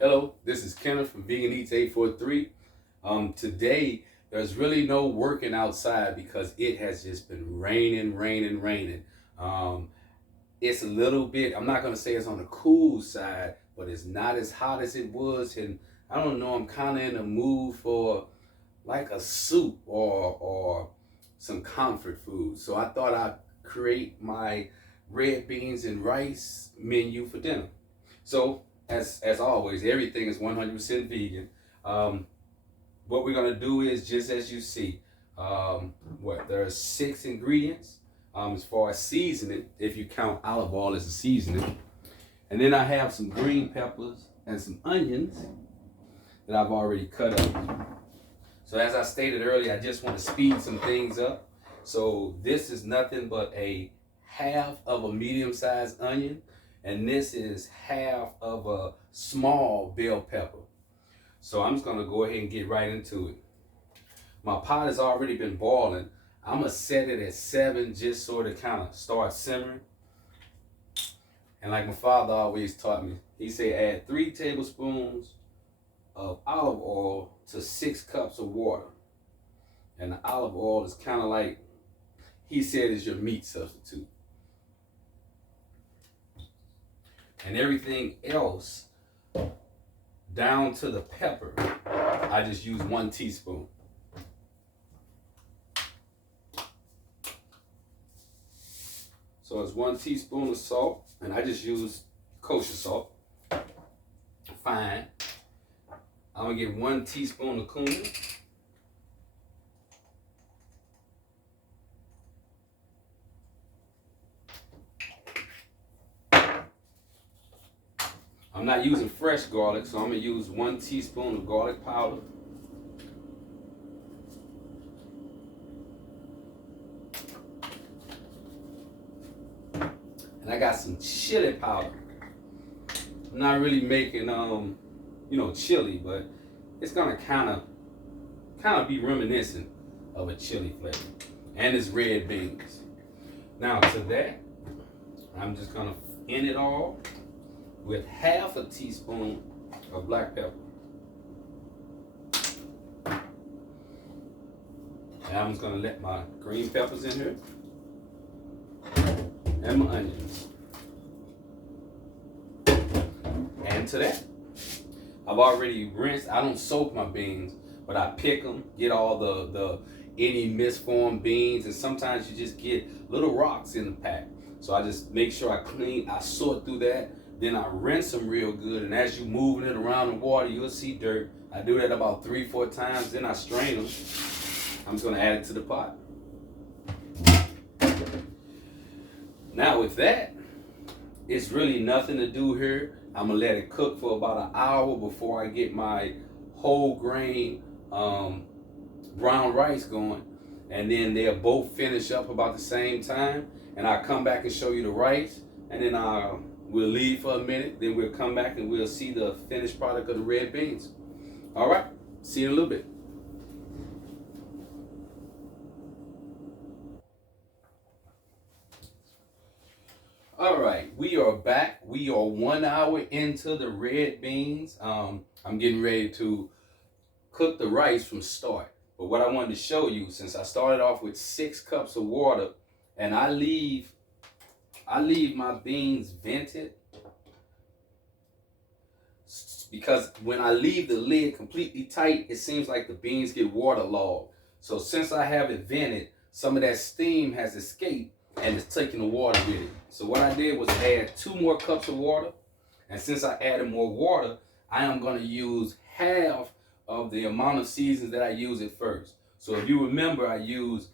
Hello, this is Kenneth from Vegan Eats 843. Today, there's really no working outside because it has just been raining. Um, it's a little bit, I'm not going to say it's on the cool side, but it's not as hot as it was. And I don't know, I'm kind of in the mood for like a soup or some comfort food. So I thought I'd create my red beans and rice menu for dinner. So as always, everything is 100% vegan. Um, what we're gonna do is just as you see. There are 6 ingredients as far as seasoning, if you count olive oil as a seasoning. And then I have some green peppers and some onions that I've already cut up. So as I stated earlier, I just want to speed some things up. So this is nothing but a half of a medium-sized onion, and this is half of a small bell pepper. So I'm just gonna go ahead and get right into it. My pot has already been boiling. I'm gonna set it at 7, just sort of kind of start simmering. And like my father always taught me, he said add 3 tablespoons of olive oil to 6 cups of water. And the olive oil is kind of like, he said, is your meat substitute. And everything else, down to the pepper, I just use 1 teaspoon. So it's 1 teaspoon of salt, and I just use kosher salt. Fine. I'm gonna get 1 teaspoon of cumin. I'm not using fresh garlic, so I'm gonna use 1 teaspoon of garlic powder. And I got some chili powder. I'm not really making chili, but it's gonna kind of be reminiscent of a chili flavor. And it's red beans. Now to that, I'm just gonna end it all with half a teaspoon of black pepper. And I'm just gonna let my green peppers in here and my onions. And to that, I've already rinsed. I don't soak my beans, but I pick them, get all the any misformed beans, and sometimes you just get little rocks in the pack. So I just make sure I sort through that. Then I rinse them real good, and as you're moving it around the water, you'll see dirt. I do that about 3-4 times, then I strain them. I'm just gonna add it to the pot. Now with that, it's really nothing to do here. I'm gonna let it cook for about an hour before I get my whole grain brown rice going. And then they'll both finish up about the same time. And I'll come back and show you the rice, and then we'll leave for a minute, then we'll come back and we'll see the finished product of the red beans. All right, see you in a little bit. All right, we are back. We are 1 hour into the red beans. I'm getting ready to cook the rice from start. But what I wanted to show you, since I started off with 6 cups of water, and I leave my beans vented, because when I leave the lid completely tight, it seems like the beans get waterlogged. So since I have it vented, some of that steam has escaped and it's taking the water with it. So what I did was add 2 more cups of water. And since I added more water, I am going to use half of the amount of seasons that I use at first. So if you remember, I used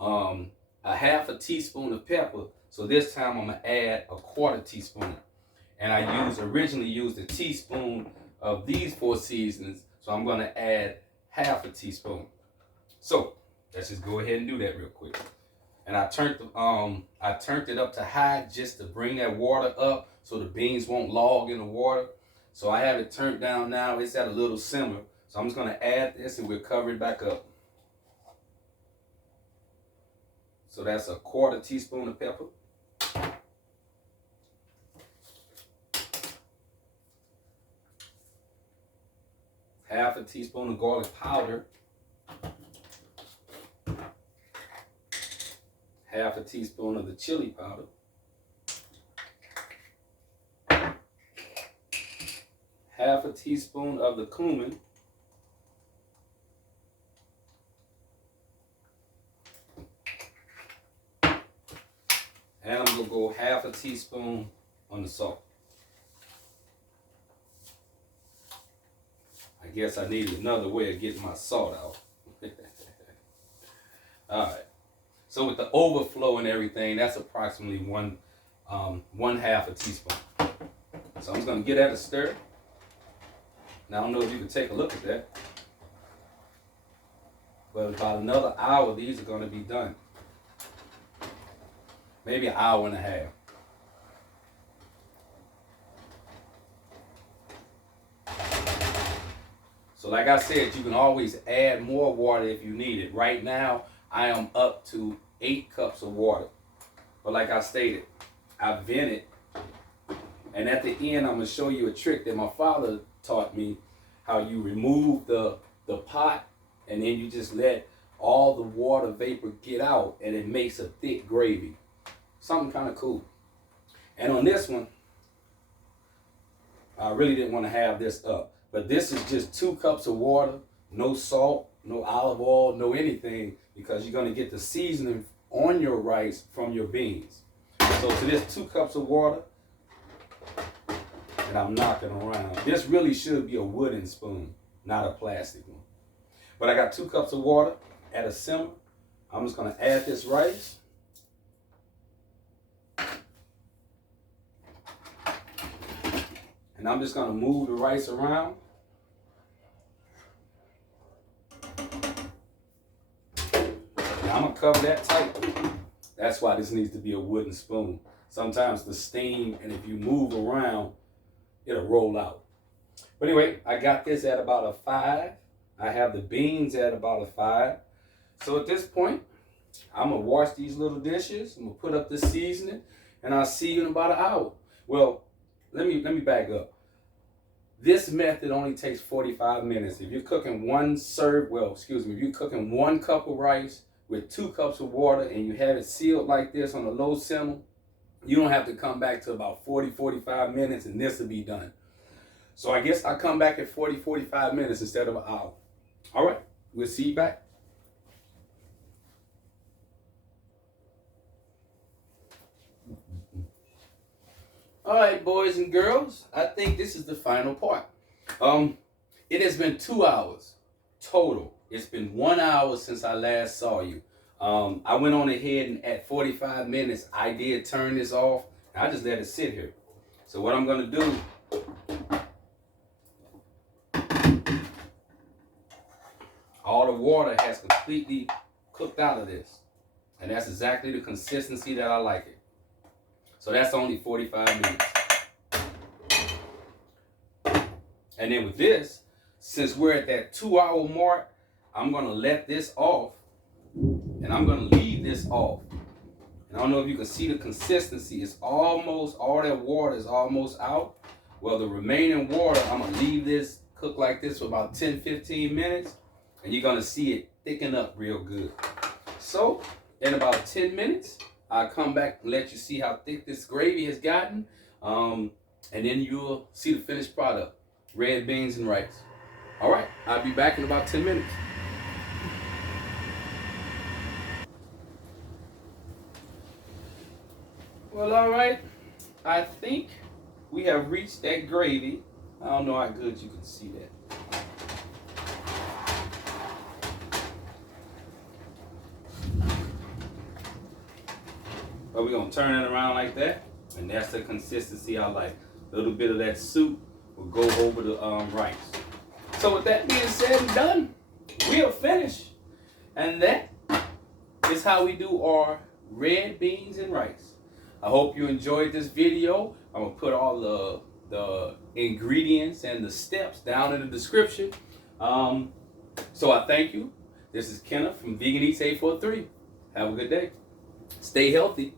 a half a teaspoon of pepper. So this time I'm going to add a 1/4 teaspoon. And I originally used a teaspoon of these 4 seasonings. So I'm going to add half a teaspoon. So let's just go ahead and do that real quick. And I turned it up to high just to bring that water up so the beans won't log in the water. So I have it turned down now. It's at a little simmer. So I'm just going to add this and we'll cover it back up. So that's a 1/4 teaspoon of pepper. half a teaspoon of garlic powder, half a teaspoon of the chili powder, half a teaspoon of the cumin, and I'm going to go half a teaspoon on the salt. I guess I needed another way of getting my salt out. All right. So with the overflow and everything, that's approximately one half a teaspoon. So I'm just going to get that a stir. Now, I don't know if you can take a look at that. But about another hour, these are going to be done. Maybe an hour and a half. So like I said, you can always add more water if you need it. Right now, I am up to 8 cups of water. But like I stated, I vent it. And at the end, I'm going to show you a trick that my father taught me, how you remove the pot and then you just let all the water vapor get out and it makes a thick gravy. Something kind of cool. And on this one, I really didn't want to have this up. But this is just 2 cups of water, no salt, no olive oil, no anything, because you're going to get the seasoning on your rice from your beans. So to this 2 cups of water, and I'm knocking around. This really should be a wooden spoon, not a plastic one. But I got 2 cups of water at a simmer. I'm just going to add this rice. And I'm just going to move the rice around. Now I'm going to cover that tight. That's why this needs to be a wooden spoon. Sometimes the steam, and if you move around, it'll roll out. But anyway, I got this at about a 5. I have the beans at about a 5. So at this point, I'm going to wash these little dishes. I'm going to put up the seasoning, and I'll see you in about an hour. Well, let me back up. This method only takes 45 minutes. If you're cooking if you're cooking 1 cup of rice with 2 cups of water and you have it sealed like this on a low simmer, you don't have to come back to about 40-45 minutes and this will be done. So I guess I'll come back at 40-45 minutes instead of an hour. All right, we'll see you back. All right, boys and girls, I think this is the final part. It has been 2 hours total. It's been 1 hour since I last saw you. I went on ahead and at 45 minutes, I did turn this off. I just let it sit here. So what I'm going to do, all the water has completely cooked out of this. And that's exactly the consistency that I like it. So that's only 45 minutes. And then with this, since we're at that 2-hour mark, I'm going to let this off. And I'm going to leave this off. And I don't know if you can see the consistency. It's almost, all that water is almost out. Well, the remaining water, I'm going to leave this cook like this for about 10-15 minutes. And you're going to see it thicken up real good. So, in about 10 minutes, I'll come back and let you see how thick this gravy has gotten. And then you'll see the finished product. Red beans and rice. All right, I'll be back in about 10 minutes. Well, all right. I think we have reached that gravy. I don't know how good you can see that. But we're going to turn it around like that. And that's the consistency I like. A little bit of that soup will go over the rice. So with that being said and done, we are finished. And that is how we do our red beans and rice. I hope you enjoyed this video. I'm going to put all the ingredients and the steps down in the description. So I thank you. This is Kenneth from Vegan Eats 843. Have a good day. Stay healthy.